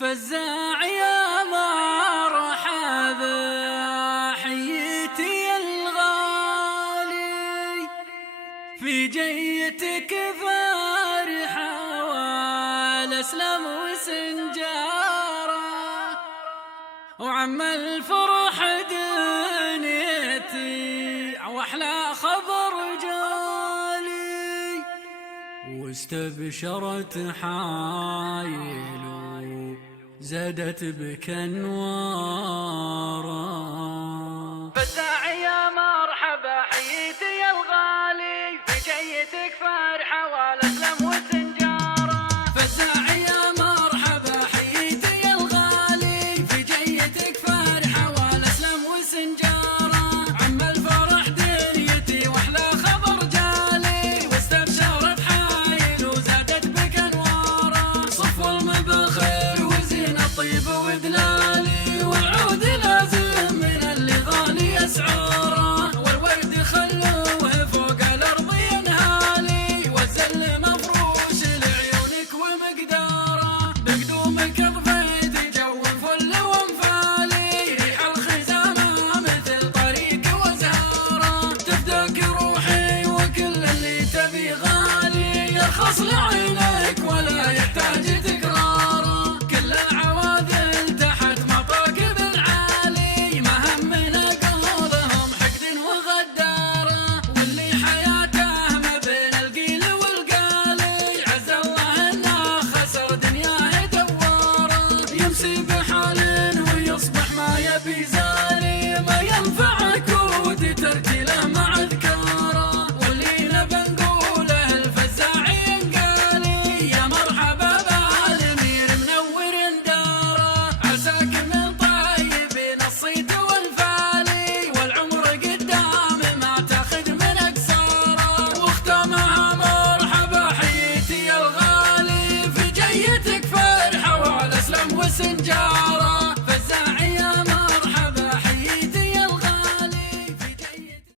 فزاع يا مرحبا حييتي الغالي، في جيتك فرحة والأسلم وسنجارة، وعم الفرح دنيتي وأحلى خبر جالي، واستبشرت حايل زادت بك انوارا. فزاع يا مرحبا حييتي يا الغالي، في جيتك فرحة والأسلم وسنجارة. فزاع يا مرحبا حييتي يا الغالي، في جيتك فرحة والأسلم وسنجارة، عم الفرح دنيتي واحلى خبر جالي، واستبشرت حايل وزادت بك انوارا. صفو المبخر طيب ودلالي، والعود لازم من اللي غالي اسعاره، والورد خلوه فوق الارض ينهالي، والزل مفروش لعيونك ومقداره، بقدومك اضفيت جو فل وانفالي، ريح الخزامه مثل طريق وزهاره، تفداك روحي وكل اللي تبي غالي، يرخص لعينك ولا يحتاج تكراره. بيزاري ما ينفعك وتتركي له مع اذكاره، واللي بنقوله الفزاع ينقالي، يا مرحبا بالامير منور داره، عساك من طيبين الصيت والفالي، والعمر قدام ما تاخذ من اقصاره، واختمها مرحبا حييتي يا الغالي، في جيتك فرحه والاسلم وسنجاره.